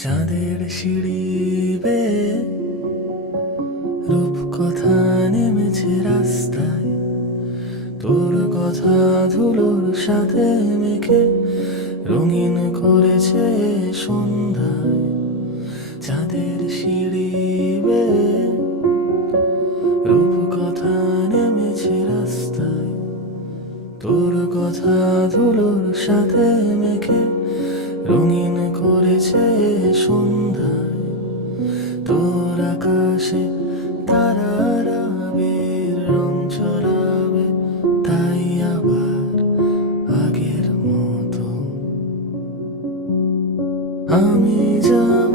চাঁদের সিঁড়ি বেয়ে রূপকথা নেমেছে রাস্তায়, তোর কথা ধুলোর সাথে মেখে রঙিন করেছে সন্ধ্যায়। চাঁদের সিঁড়ি বেয়ে রূপকথা নেমেছে রাস্তায়, তোর কথা ধুলোর সাথে মেখে রঙিন করেছে সন্ধ্যায়। তোর আকাশে তারারা বীর রং ছড়াবে, তাই আবার আগের মতো আমি যাব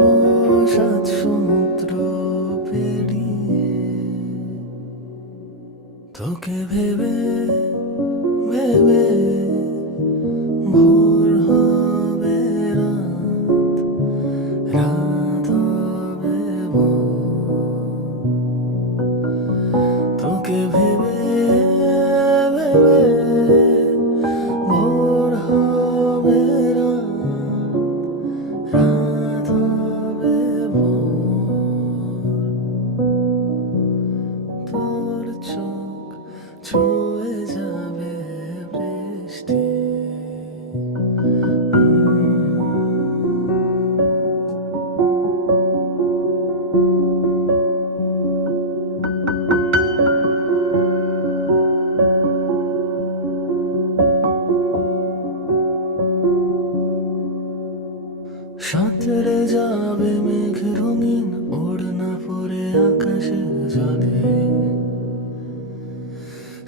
সাত সমুদ্র পেরিয়ে। তোকে ভেবে ভেবে ভোর হবে রাত, রাত হবে ভোর। তোকে ভেবে ভেবে ভোর হবে রাত, রাত হবে ভোর। তোর চোখ ছুঁয়ে যাবে বৃষ্টি। সাঁতরে যাবে মেঘ রঙিন ওড়না পরে আকাশের জলে।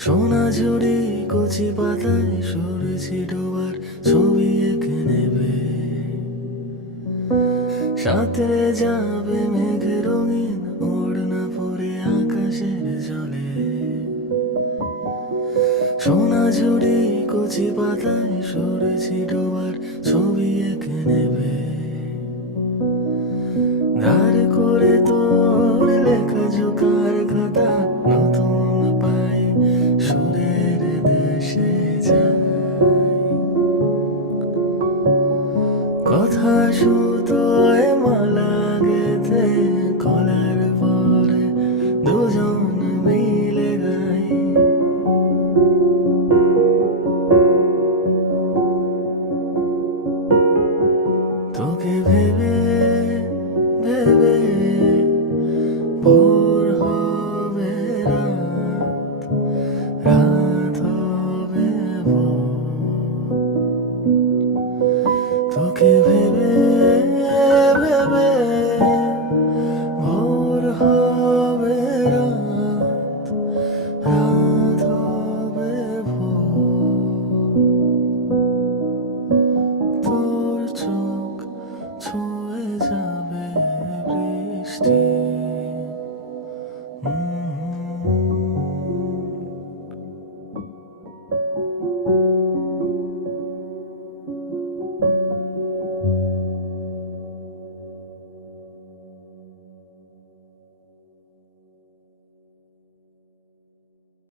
সোনা ঝুড়ি কচি পাতায় সরেছি ডোবার ছবি এঁকে নেবে। সাঁতরে যাবে মেঘ রঙিন ওড়না পরে আকাশের জলে। সোনা ঝুড়ি কচি পাতায় সরেছি ডোবার ছবি এঁকে নেবে। ধার করে তোর লেখা জোকার খাতা নতুন পাই সুরের দেশে যাই। কথা সুতোয় মালা গেথে কলার পরে দুজন মিলে গাই। তোকে ভেবে ভেবে ভোর হবে রাত, রাত হবে ভোর। তোকে ভেবে